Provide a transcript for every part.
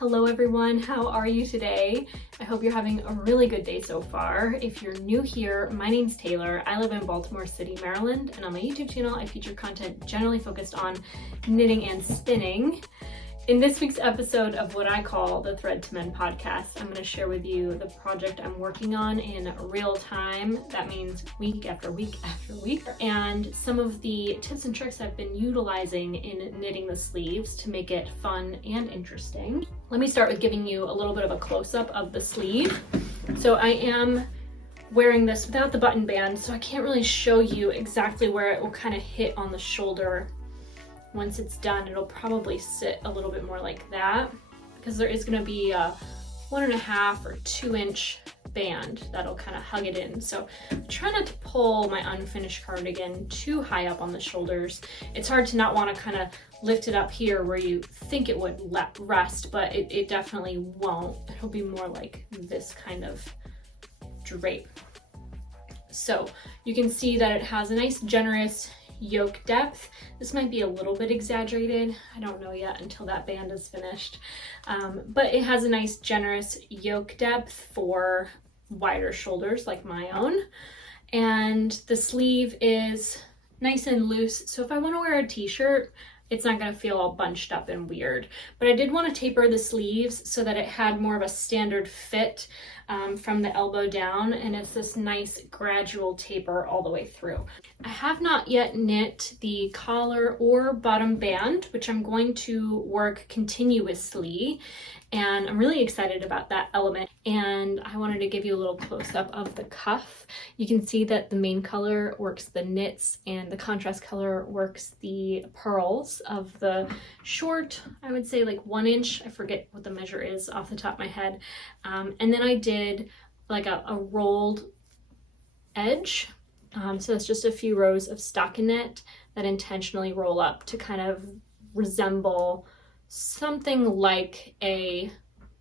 Hello everyone, how are you today? I hope you're having a really good day so far. If you're new here, my name's Taylor. I live in Baltimore City, Maryland, and on my YouTube channel I feature content generally focused on knitting and spinning. In this week's episode of what I call the Thread to Mend podcast, I'm going to share with you the project I'm working on in real time. That means week after week after week, and some of the tips and tricks I've been utilizing in knitting the sleeves to make it fun and interesting. Let me start with giving you a little bit of a close-up of the sleeve. So I am wearing this without the button band, so I can't really show you exactly where it will kind of hit on the shoulder. Once it's done, it'll probably sit a little bit more like that because there is going to be a 1.5 or 2 inch band that'll kind of hug it in. So try not to pull my unfinished cardigan too high up on the shoulders. It's hard to not want to kind of lift it up here where you think it would rest, but it definitely won't. It'll be more like this kind of drape. So you can see that it has a nice generous yoke depth. This might be a little bit exaggerated. I don't know yet until that band is finished. But it has a nice generous yoke depth for wider shoulders like my own. And the sleeve is nice and loose. So if I want to wear a t-shirt, it's not going to feel all bunched up and weird. But I did want to taper the sleeves so that it had more of a standard fit from the elbow down, and it's this nice gradual taper all the way through. I have not yet knit the collar or bottom band, which I'm going to work continuously, and I'm really excited about that element. And I wanted to give you a little close-up of the cuff. You can see that the main color works the knits and the contrast color works the purls of the short, I would say like 1 inch. I forget what the measure is off the top of my head. And then I did like a rolled edge. So it's just a few rows of stockinette that intentionally roll up to kind of resemble something like a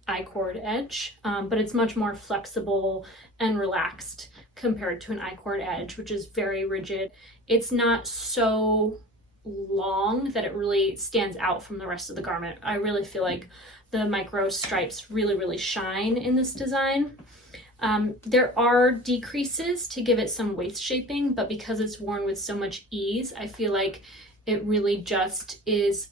I-cord edge, but it's much more flexible and relaxed compared to an I-cord edge, which is very rigid. It's not so long that it really stands out from the rest of the garment. I really feel like the micro stripes really shine in this design. There are decreases to give it some waist shaping, but because it's worn with so much ease, I feel like it really just is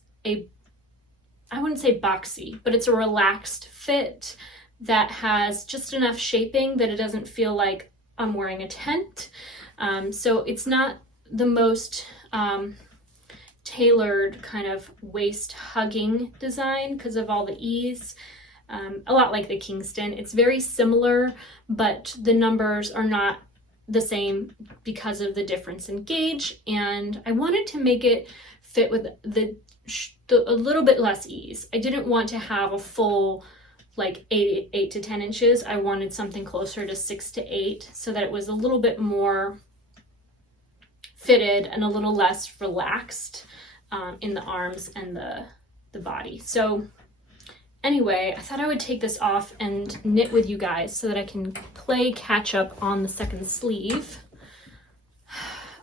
I wouldn't say boxy, but it's a relaxed fit that has just enough shaping that it doesn't feel like I'm wearing a tent. So it's not the most tailored kind of waist hugging design because of all the ease. A lot like the Kingston. It's very similar, but the numbers are not the same because of the difference in gauge, and I wanted to make it fit with a little bit less ease. I didn't want to have a full like 8 to 10 inches. I wanted something closer to 6 to 8 so that it was a little bit more fitted and a little less relaxed in the arms and the body. So anyway, I thought I would take this off and knit with you guys so that I can play catch up on the second sleeve.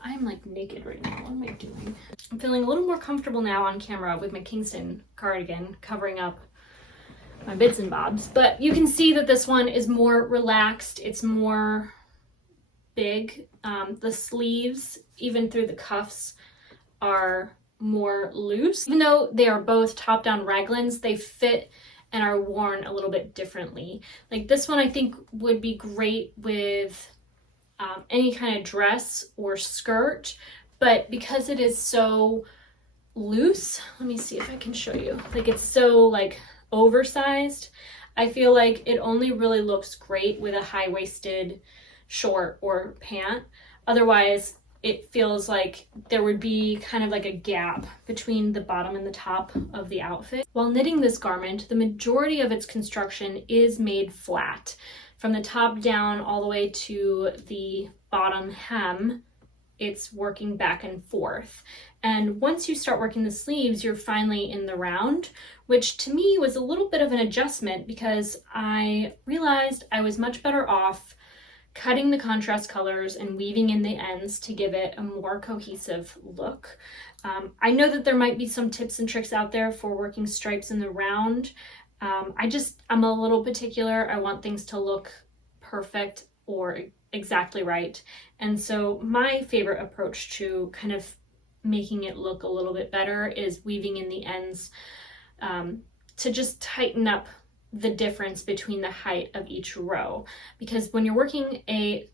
I'm like naked right now. What am I doing? I'm feeling a little more comfortable now on camera with my Kingston cardigan covering up my bits and bobs, but you can see that this one is more relaxed. It's more big. The sleeves, even through the cuffs, are more loose. Even though they are both top-down raglans, they fit and are worn a little bit differently. Like this one I think would be great with any kind of dress or skirt, but because it is so loose, let me see if I can show you, like it's so like oversized, I feel like it only really looks great with a high-waisted short or pant. Otherwise it feels like there would be kind of like a gap between the bottom and the top of the outfit. While knitting this garment, the majority of its construction is made flat. From the top down all the way to the bottom hem, it's working back and forth. And once you start working the sleeves, you're finally in the round, which to me was a little bit of an adjustment because I realized I was much better off cutting the contrast colors and weaving in the ends to give it a more cohesive look. I know that there might be some tips and tricks out there for working stripes in the round. I'm a little particular. I want things to look perfect or exactly right. And so my favorite approach to kind of making it look a little bit better is weaving in the ends to just tighten up the difference between the height of each row. Because when you're working a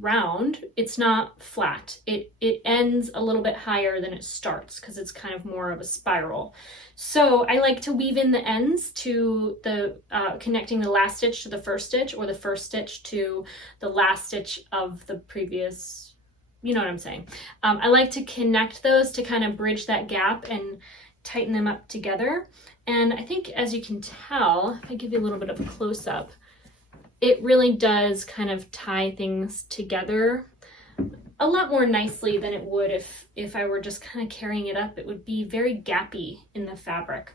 round, it's not flat. It ends a little bit higher than it starts because it's kind of more of a spiral. So I like to weave in the ends to the connecting the last stitch to the first stitch, or the first stitch to the last stitch of the previous, you know what I'm saying. I like to connect those to kind of bridge that gap and tighten them up together. And I think, as you can tell, if I give you a little bit of a close-up, it really does kind of tie things together a lot more nicely than it would if I were just kind of carrying it up. It would be very gappy in the fabric.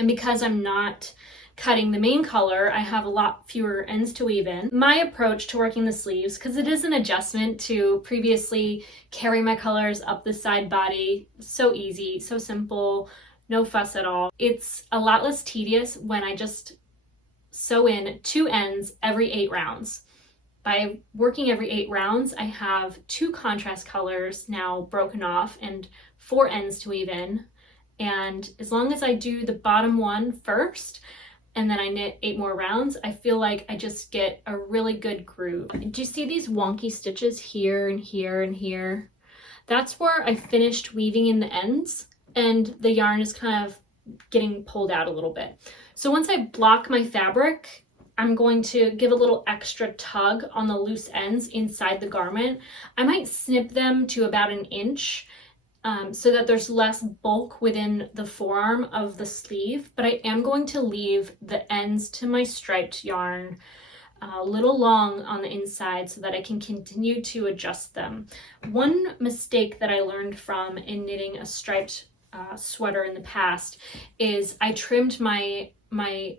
And because I'm not cutting the main color, I have a lot fewer ends to weave in. My approach to working the sleeves, because it is an adjustment to previously carry my colors up the side body, so easy, so simple, no fuss at all. It's a lot less tedious when I just sew in 2 ends every 8 rounds. By working every 8 rounds, I have 2 contrast colors now broken off and 4 ends to weave in. And as long as I do the bottom one first, and then I knit 8 more rounds, I feel like I just get a really good groove. Do you see these wonky stitches here and here and here? That's where I finished weaving in the ends, and the yarn is kind of getting pulled out a little bit. So once I block my fabric, I'm going to give a little extra tug on the loose ends inside the garment. I might snip them to about 1 inch so that there's less bulk within the forearm of the sleeve, but I am going to leave the ends to my striped yarn a little long on the inside so that I can continue to adjust them. One mistake that I learned from in knitting a striped sweater in the past is I trimmed my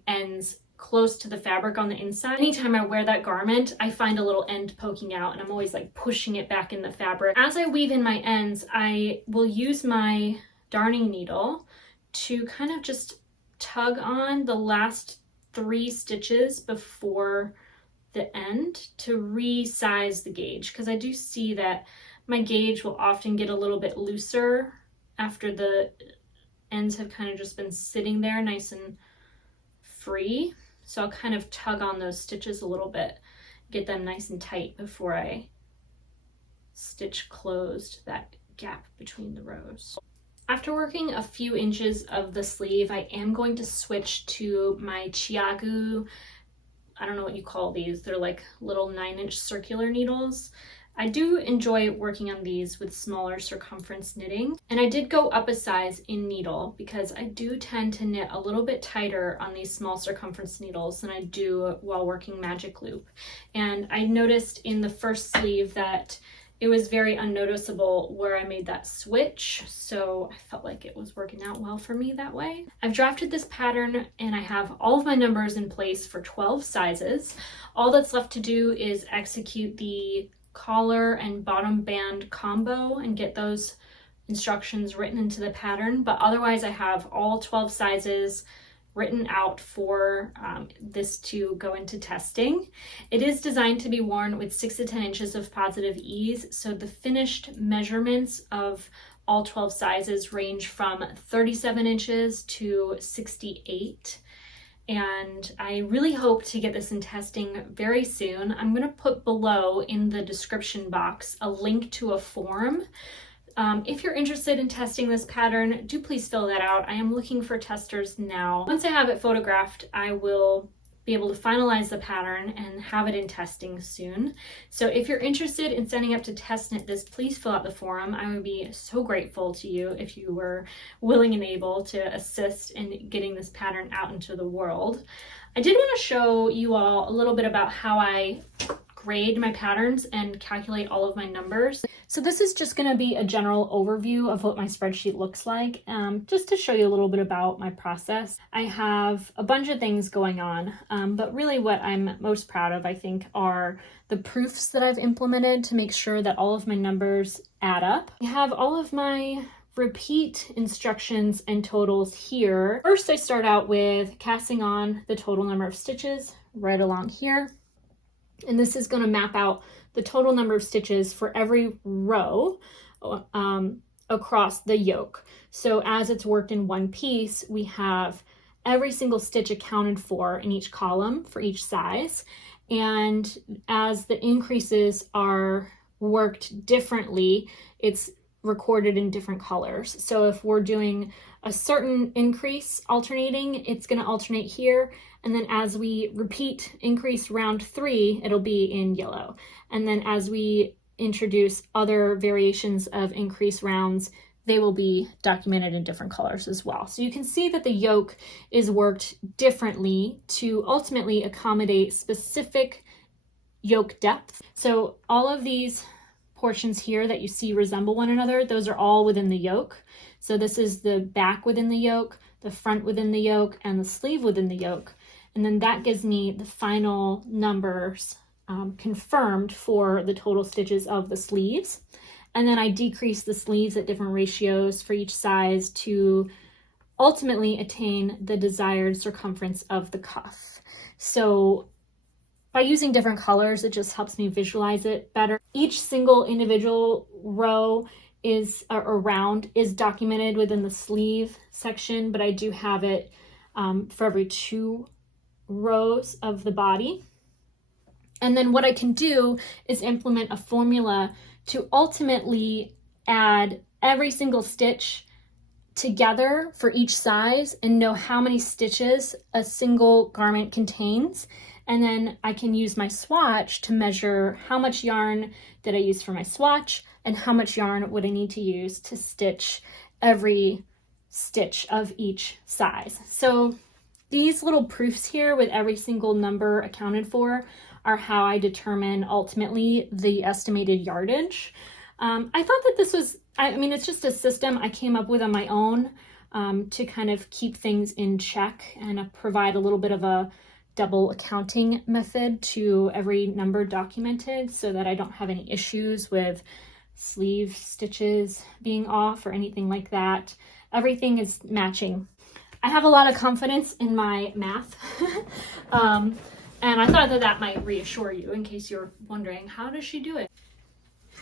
ends close to the fabric on the inside. Anytime I wear that garment, I find a little end poking out, and I'm always like pushing it back in the fabric. As I weave in my ends, I will use my darning needle to kind of just tug on the last 3 stitches before the end to resize the gauge, because I do see that my gauge will often get a little bit looser after the ends have kind of just been sitting there nice and free. So I'll kind of tug on those stitches a little bit, get them nice and tight before I stitch closed that gap between the rows. After working a few inches of the sleeve, I am going to switch to my Chiagu, I don't know what you call these, they're like little 9-inch circular needles. I do enjoy working on these with smaller circumference knitting, and I did go up a size in needle because I do tend to knit a little bit tighter on these small circumference needles than I do while working magic loop. And I noticed in the first sleeve that it was very unnoticeable where I made that switch, so I felt like it was working out well for me that way. I've drafted this pattern and I have all of my numbers in place for 12 sizes. All that's left to do is execute the collar and bottom band combo and get those instructions written into the pattern, but otherwise I have all 12 sizes written out for this to go into testing. It is designed to be worn with 6 to 10 inches of positive ease, so the finished measurements of all 12 sizes range from 37 inches to 68. And I really hope to get this in testing very soon. I'm going to put below in the description box a link to a form. If you're interested in testing this pattern, do please fill that out. I am looking for testers now. Once I have it photographed, I will be able to finalize the pattern and have it in testing soon. So if you're interested in signing up to test knit this, please fill out the form. I would be so grateful to you if you were willing and able to assist in getting this pattern out into the world. I did want to show you all a little bit about how I grade my patterns and calculate all of my numbers. So this is just going to be a general overview of what my spreadsheet looks like, just to show you a little bit about my process. I have a bunch of things going on, but really what I'm most proud of, I think, are the proofs that I've implemented to make sure that all of my numbers add up. I have all of my repeat instructions and totals here. First, I start out with casting on the total number of stitches right along here. And this is going to map out the total number of stitches for every row across the yoke. So as it's worked in one piece, we have every single stitch accounted for in each column for each size. And as the increases are worked differently, it's recorded in different colors. So if we're doing a certain increase alternating, it's going to alternate here. And then as we repeat increase round 3, it'll be in yellow. And then as we introduce other variations of increase rounds, they will be documented in different colors as well. So you can see that the yoke is worked differently to ultimately accommodate specific yoke depth. So all of these portions here that you see resemble one another, those are all within the yoke. So this is the back within the yoke, the front within the yoke, and the sleeve within the yoke. And then that gives me the final numbers confirmed for the total stitches of the sleeves. And then I decrease the sleeves at different ratios for each size to ultimately attain the desired circumference of the cuff. So by using different colors, it just helps me visualize it better. Each single individual row or round is documented within the sleeve section, but I do have it for every 2 rows of the body. And then what I can do is implement a formula to ultimately add every single stitch together for each size and know how many stitches a single garment contains. And then I can use my swatch to measure how much yarn did I use for my swatch and how much yarn would I need to use to stitch every stitch of each size. So these little proofs here with every single number accounted for are how I determine ultimately the estimated yardage. I thought that this was, it's just a system I came up with on my own to kind of keep things in check and provide a little bit of a double accounting method to every number documented so that I don't have any issues with sleeve stitches being off or anything like that. Everything is matching. I have a lot of confidence in my math. And I thought that that might reassure you in case you're wondering, how does she do it?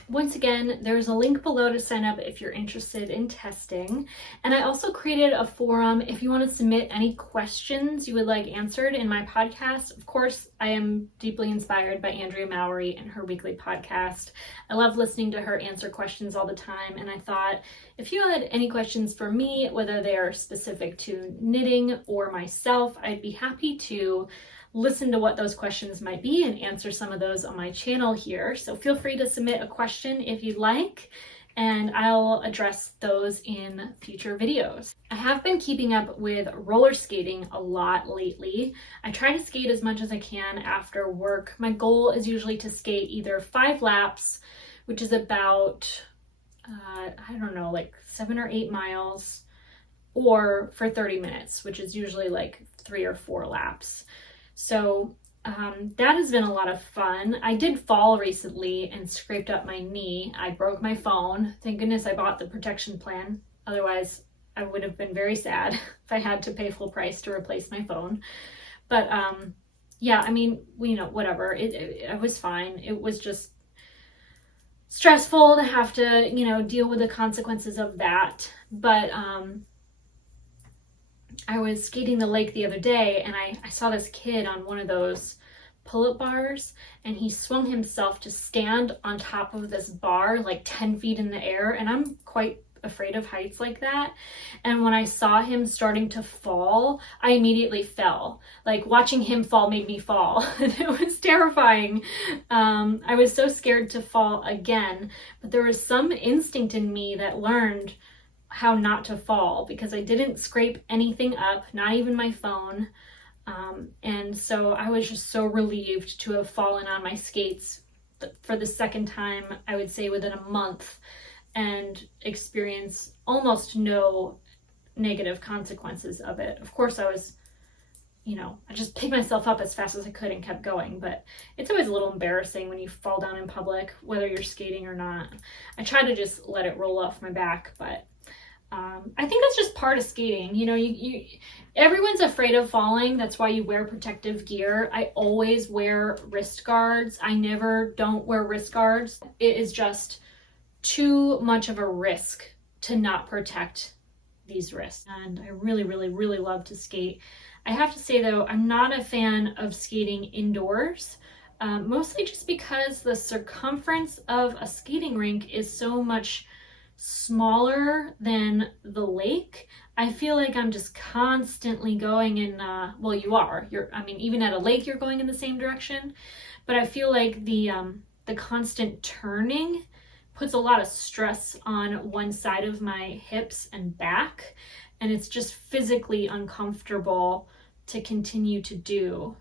Once again, there's a link below to sign up if you're interested in testing. And I also created a forum if you want to submit any questions you would like answered in my podcast. Of course, I am deeply inspired by Andrea Mowry and her weekly podcast. I love listening to her answer questions all the time. And I thought if you had any questions for me, whether they are specific to knitting or myself, I'd be happy to listen to what those questions might be and answer some of those on my channel here. So feel free to submit a question if you'd like, and I'll address those in future videos. I have been keeping up with roller skating a lot lately. I try to skate as much as I can after work. My goal is usually to skate either 5 laps, which is about, like 7 or 8 miles, or for 30 minutes, which is usually like 3 or 4 laps. So that has been a lot of fun. I did fall recently and scraped up my knee. I broke my phone. Thank goodness I bought the protection plan. Otherwise, I would have been very sad if I had to pay full price to replace my phone. But whatever. It was fine. It was just stressful to have to, deal with the consequences of that. But I was skating the lake the other day and I saw this kid on one of those pull-up bars, and he swung himself to stand on top of this bar like 10 feet in the air, and I'm quite afraid of heights like that. And when I saw him starting to fall, I immediately fell. Like, watching him fall made me fall. It was terrifying. I was so scared to fall again, but there was some instinct in me that learned how not to fall, because I didn't scrape anything up, not even my phone. And so I was just so relieved to have fallen on my skates for the second time, I would say within a month, and experience almost no negative consequences of it. Of course, I was, I just picked myself up as fast as I could and kept going, but it's always a little embarrassing when you fall down in public, whether you're skating or not. I try to just let it roll off my back, but I think that's just part of skating. You know, everyone's afraid of falling. That's why you wear protective gear. I always wear wrist guards. I never don't wear wrist guards. It is just too much of a risk to not protect these wrists. And I really, really, really love to skate. I have to say though, I'm not a fan of skating indoors. Mostly just because the circumference of a skating rink is so much smaller than the lake. I feel like I'm just constantly going in, well, I mean, even at a lake, you're going in the same direction, but I feel like the constant turning puts a lot of stress on one side of my hips and back, and it's just physically uncomfortable to continue to do.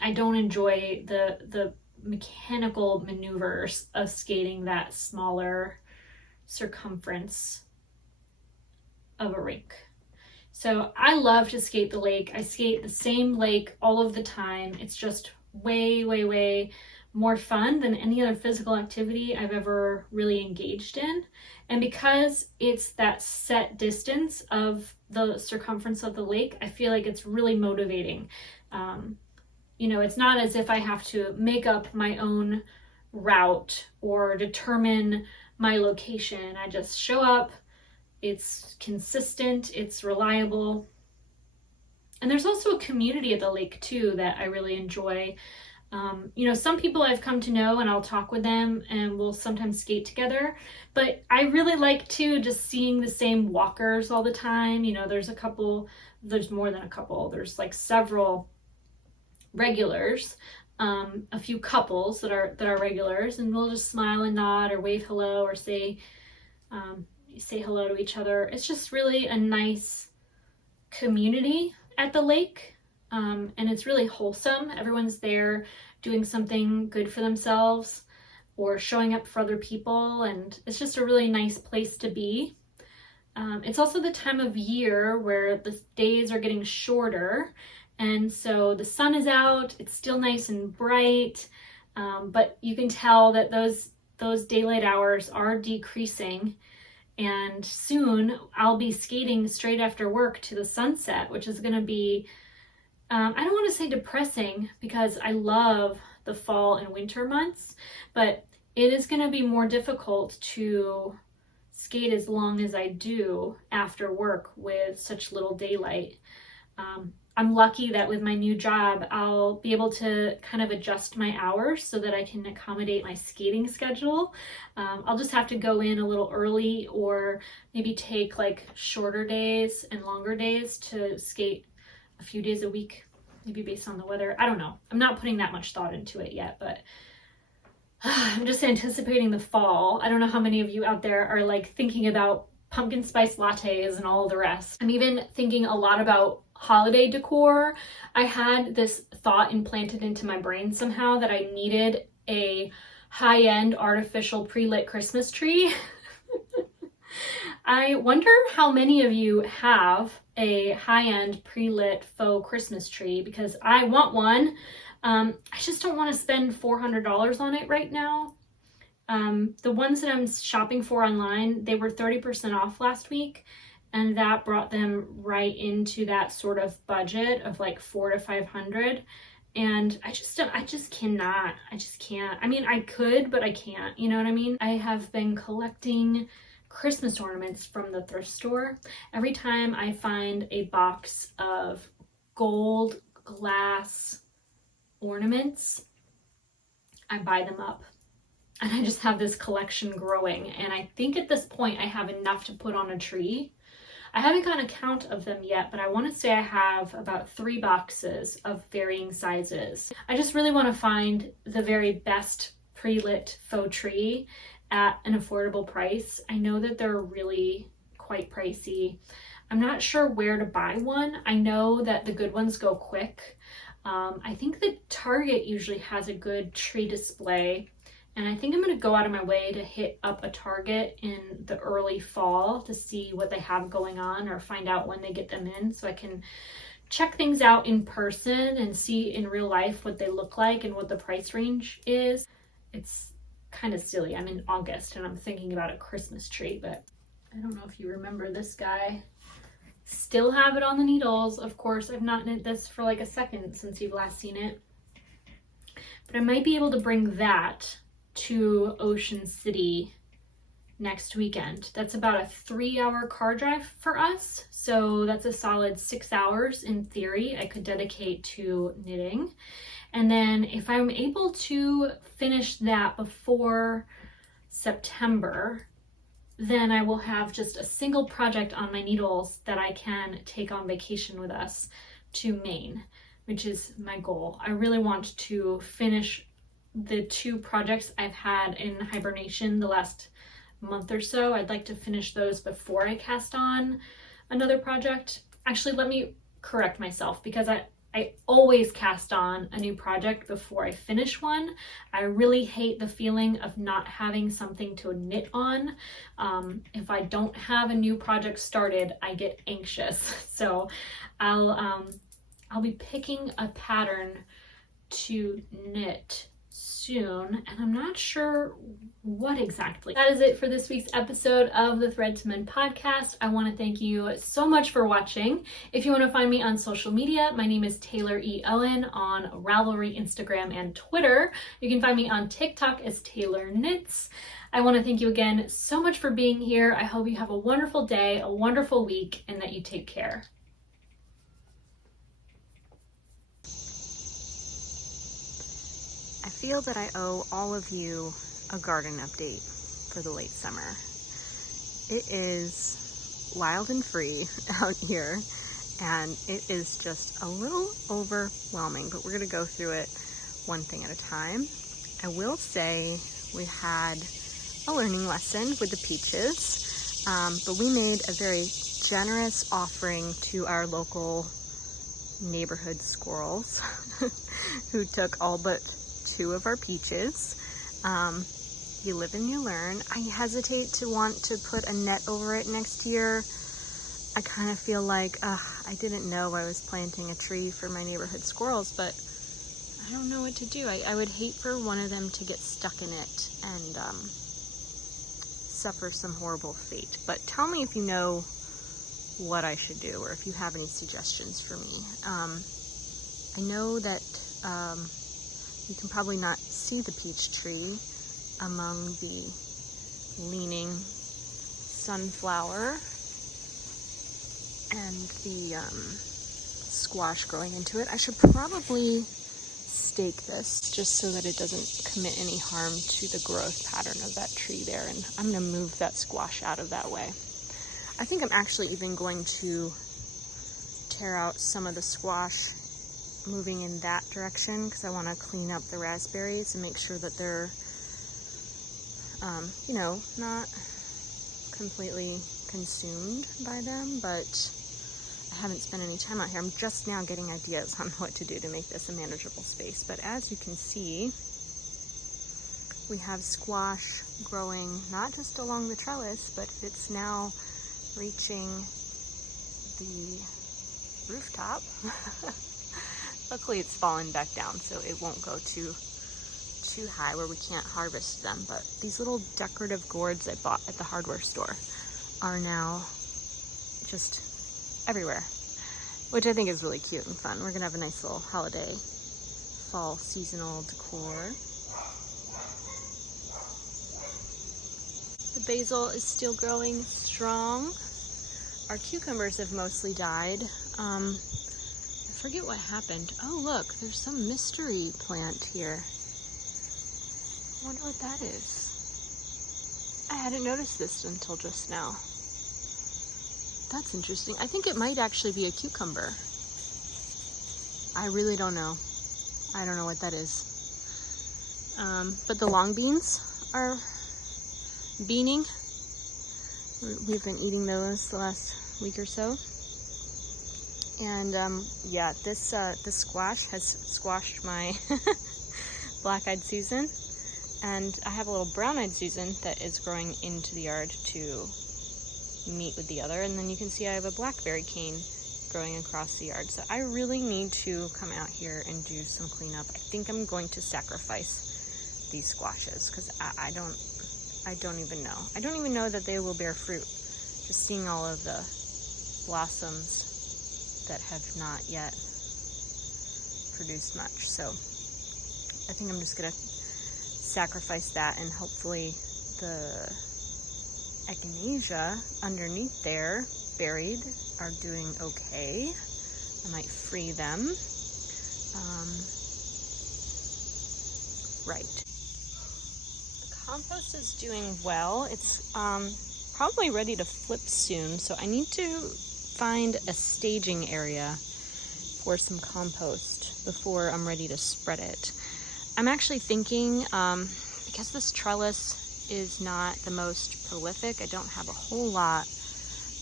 I don't enjoy the mechanical maneuvers of skating that smaller circumference of a rink. So I love to skate the lake. I skate the same lake all of the time. It's just way, way, way more fun than any other physical activity I've ever really engaged in. And because it's that set distance of the circumference of the lake, I feel like it's really motivating. You know, it's not as if I have to make up my own route or determine my location. I just show up, it's consistent, it's reliable. And there's also a community at the lake too that I really enjoy. You know, some people I've come to know and I'll talk with them and we'll sometimes skate together, but I really like to just seeing the same walkers all the time. You know, there's more than a couple, there's like several regulars, a few couples that are regulars, and we'll just smile and nod or wave hello or say hello to each other. It's just really a nice community at the lake, and it's really wholesome. Everyone's there doing something good for themselves or showing up for other people, and it's just a really nice place to be. It's also the time of year where the days are getting shorter, and so the sun is out, it's still nice and bright, but you can tell that those daylight hours are decreasing, and soon I'll be skating straight after work to the sunset, which is going to be, I don't want to say depressing because I love the fall and winter months, but it is going to be more difficult to skate as long as I do after work with such little daylight. I'm lucky that with my new job, I'll be able to kind of adjust my hours so that I can accommodate my skating schedule. I'll just have to go in a little early or maybe take like shorter days and longer days to skate a few days a week, maybe based on the weather. I don't know. I'm not putting that much thought into it yet, but I'm just anticipating the fall. I don't know how many of you out there are like thinking about pumpkin spice lattes and all the rest. I'm even thinking a lot about holiday decor. I had this thought implanted into my brain somehow that I needed a high-end artificial pre-lit Christmas tree. I wonder how many of you have a high-end pre-lit faux Christmas tree, because I want one. I just don't want to spend $400 on it right now. The ones that I'm shopping for online, they were 30% off last week, and that brought them right into that sort of budget of like $400 to $500. And I just can't. I mean, I could, but I can't, you know what I mean? I have been collecting Christmas ornaments from the thrift store. Every time I find a box of gold glass ornaments, I buy them up. And I just have this collection growing. And I think at this point I have enough to put on a tree. I haven't gotten a count of them yet, but I want to say I have about 3 boxes of varying sizes. I just really want to find the very best pre-lit faux tree at an affordable price. I know that they're really quite pricey. I'm not sure where to buy one. I know that the good ones go quick. I think that Target usually has a good tree display. And I think I'm going to go out of my way to hit up a Target in the early fall to see what they have going on or find out when they get them in, so I can check things out in person and see in real life what they look like and what the price range is. It's kind of silly. I'm in August and I'm thinking about a Christmas tree, but I don't know if you remember this guy. Still have it on the needles. Of course, I've not knit this for like a second since you've last seen it. But I might be able to bring that to Ocean City next weekend. That's about a 3-hour car drive for us. So that's a solid 6 hours in theory I could dedicate to knitting. And then if I'm able to finish that before September, then I will have just a single project on my needles that I can take on vacation with us to Maine, which is my goal. I really want to finish the 2 projects I've had in hibernation the last month or so. I'd like to finish those before I cast on another project. Actually, let me correct myself, because I always cast on a new project before I finish one. I really hate the feeling of not having something to knit on. If I don't have a new project started, I get anxious. So I'll be picking a pattern to knit soon, and I'm not sure what exactly. That is it for this week's episode of the Thread to Mend podcast. I want to thank you so much for watching. If you want to find me on social media, my name is Taylor E. Owen on Ravelry, Instagram, and Twitter. You can find me on TikTok as Taylor Knits. I want to thank you again so much for being here. I hope you have a wonderful day, a wonderful week, and that you take care. I feel that I owe all of you a garden update for the late summer. It is wild and free out here, and it is just a little overwhelming, but we're going to go through it one thing at a time. I will say we had a learning lesson with the peaches, but we made a very generous offering to our local neighborhood squirrels who took all but 2 of our peaches. You live and you learn. I hesitate to want to put a net over it next year. I kind of feel like I didn't know I was planting a tree for my neighborhood squirrels, but I don't know what to do. I would hate for one of them to get stuck in it and suffer some horrible fate. But tell me if you know what I should do, or if you have any suggestions for me. I know that you can probably not see the peach tree among the leaning sunflower and the squash growing into it. I should probably stake this just so that it doesn't commit any harm to the growth pattern of that tree there. And I'm going to move that squash out of that way. I think I'm actually even going to tear out some of the squash moving in that direction, because I want to clean up the raspberries and make sure that they're, not completely consumed by them, but I haven't spent any time out here. I'm just now getting ideas on what to do to make this a manageable space. But as you can see, we have squash growing not just along the trellis, but it's now reaching the rooftop. Luckily it's fallen back down, so it won't go too high where we can't harvest them. But these little decorative gourds I bought at the hardware store are now just everywhere, which I think is really cute and fun. We're gonna have a nice little holiday fall seasonal decor. The basil is still growing strong. Our cucumbers have mostly died. I forget what happened. Oh look, there's some mystery plant here. I wonder what that is. I hadn't noticed this until just now. That's interesting. I think it might actually be a cucumber. I really don't know. I don't know what that is. But the long beans are beaning. We've been eating those the last week or so. And yeah, this squash has squashed my black-eyed Susan. And I have a little brown-eyed Susan that is growing into the yard to meet with the other. And then you can see I have a blackberry cane growing across the yard. So I really need to come out here and do some cleanup. I think I'm going to sacrifice these squashes because I don't even know. I don't even know that they will bear fruit just seeing all of the blossoms that have not yet produced much. So I think I'm just gonna sacrifice that, and hopefully the echinacea underneath there, buried, are doing okay. I might free them. Right. The compost is doing well. It's probably ready to flip soon, so I need to find a staging area for some compost before I'm ready to spread it. I'm actually thinking, because this trellis is not the most prolific, I don't have a whole lot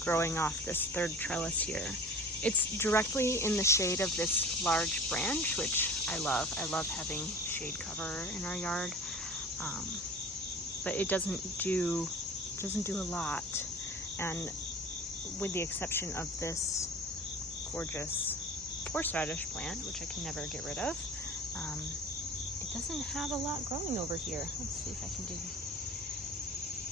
growing off this third trellis here. It's directly in the shade of this large branch, which I love. I love having shade cover in our yard, but it doesn't do a lot. And with the exception of this gorgeous horseradish plant, which I can never get rid of, it doesn't have a lot growing over here. Let's see if I can do.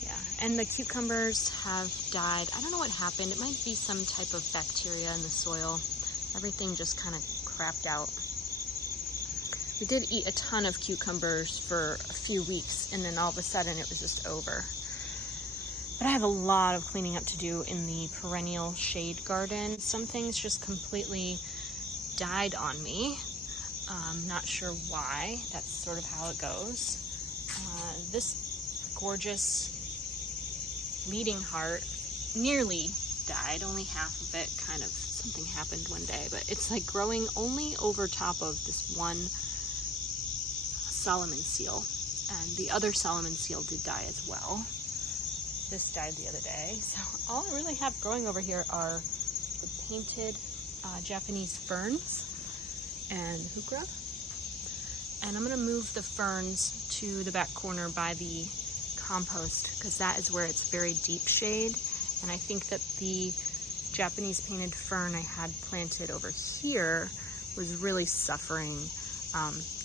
Yeah, and the cucumbers have died. I don't know what happened. It might be some type of bacteria in the soil. Everything just kind of crapped out. We did eat a ton of cucumbers for a few weeks, and then all of a sudden it was just over. But I have a lot of cleaning up to do in the perennial shade garden. Some things just completely died on me. Not sure why. That's sort of how it goes. This gorgeous bleeding heart nearly died. Only half of it, kind of, something happened one day. But it's like growing only over top of this one Solomon seal. And the other Solomon seal did die as well. This died the other day. So all I really have growing over here are the painted Japanese ferns and heuchera. And I'm going to move the ferns to the back corner by the compost, because that is where it's very deep shade. And I think that the Japanese painted fern I had planted over here was really suffering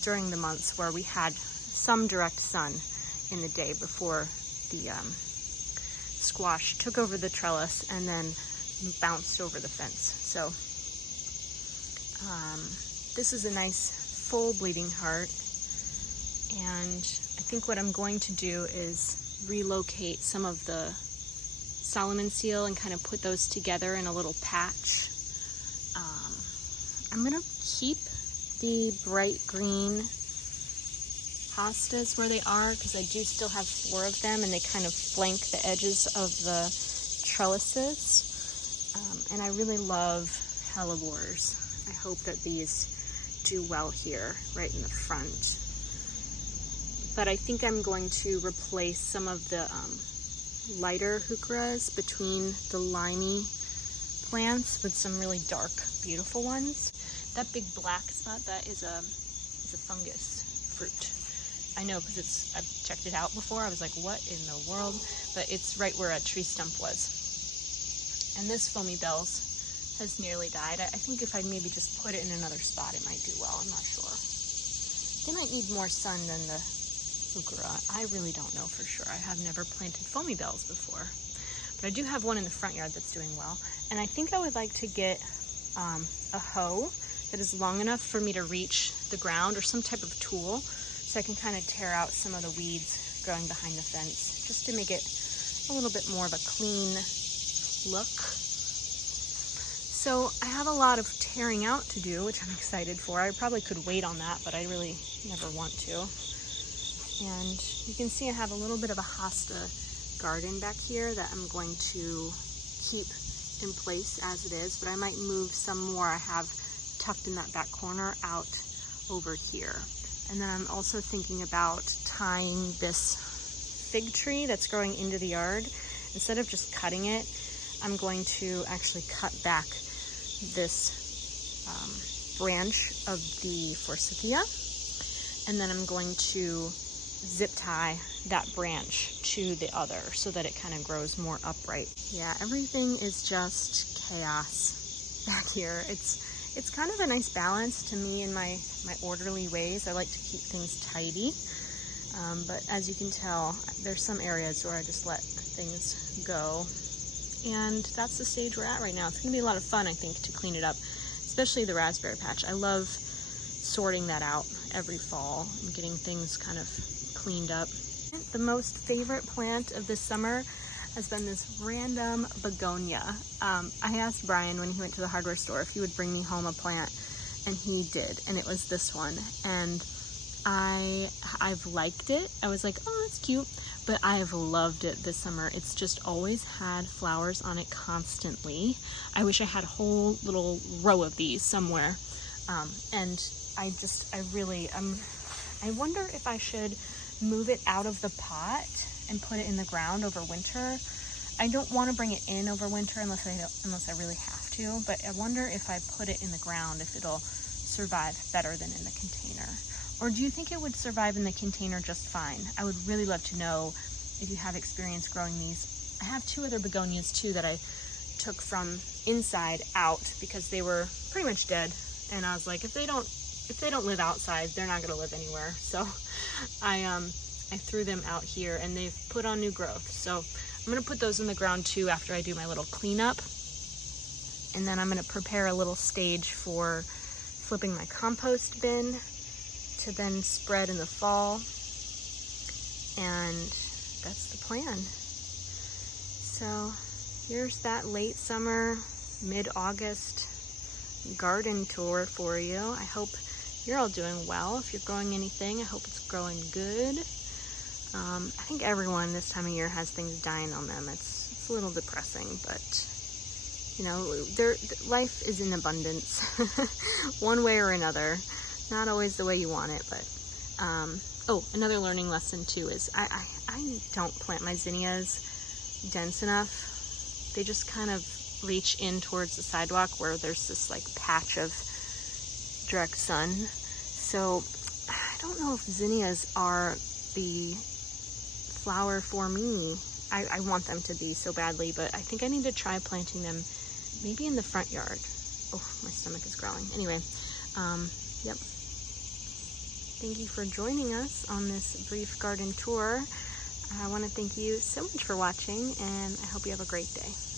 during the months where we had some direct sun in the day before the squash took over the trellis and then bounced over the fence. So this is a nice full bleeding heart, and I think what I'm going to do is relocate some of the Solomon seal and kind of put those together in a little patch. I'm gonna keep the bright green hostas where they are, because I do still have 4 of them, and they kind of flank the edges of the trellises. And I really love hellebores. I hope that these do well here, right in the front. But I think I'm going to replace some of the lighter heucheras between the limey plants with some really dark, beautiful ones. That big black spot, that is a fungus fruit. I know, because I've checked it out before. I was like, what in the world? But it's right where a tree stump was. And this foamy bells has nearly died. I think if I maybe just put it in another spot, it might do well. I'm not sure. They might need more sun than the heuchera. I really don't know for sure. I have never planted foamy bells before. But I do have one in the front yard that's doing well. And I think I would like to get a hoe that is long enough for me to reach the ground, or some type of tool, so I can kind of tear out some of the weeds growing behind the fence, just to make it a little bit more of a clean look. So I have a lot of tearing out to do, which I'm excited for. I probably could wait on that, but I really never want to. And you can see I have a little bit of a hosta garden back here that I'm going to keep in place as it is, but I might move some more I have tucked in that back corner out over here. And then I'm also thinking about tying this fig tree that's growing into the yard. Instead of just cutting it, I'm going to actually cut back this branch of the forsythia, and then I'm going to zip tie that branch to the other so that it kind of grows more upright. Yeah, everything is just chaos back here. It's kind of a nice balance to me in my orderly ways. I like to keep things tidy, but as you can tell, there's some areas where I just let things go. and that's the stage we're at right now. It's gonna be a lot of fun, I think, to clean it up, especially the raspberry patch. I love sorting that out every fall and getting things kind of cleaned up. The most favorite plant of this summer has been this random begonia. I asked Brian when he went to the hardware store if he would bring me home a plant, and he did, and it was this one. And I've liked it. I was like, oh, that's cute, but I have loved it this summer. It's just always had flowers on it constantly. I wish I had a whole little row of these somewhere. And I wonder if I should move it out of the pot and put it in the ground over winter. I don't want to bring it in over winter unless I really have to, but I wonder if I put it in the ground, if it'll survive better than in the container. Or do you think it would survive in the container just fine? I would really love to know if you have experience growing these. I have 2 other begonias too that I took from inside out because they were pretty much dead, and I was like, if they don't live outside, they're not gonna live anywhere. So I threw them out here, and they've put on new growth. So I'm gonna put those in the ground too after I do my little cleanup, and then I'm gonna prepare a little stage for flipping my compost bin to then spread in the fall, and that's the plan. So here's that late summer, mid-August garden tour for you. I hope you're all doing well. If you're growing anything, I hope it's growing good. I think everyone this time of year has things dying on them. It's a little depressing, but you know, life is in abundance one way or another. Not always the way you want it, but oh, another learning lesson too is I don't plant my zinnias dense enough. They just kind of reach in towards the sidewalk where there's this like patch of direct sun. So I don't know if zinnias are the flower for me. I want them to be so badly, but I think I need to try planting them maybe in the front yard. Oh, my stomach is growling. Anyway, yep. Thank you for joining us on this brief garden tour. I want to thank you so much for watching, and I hope you have a great day.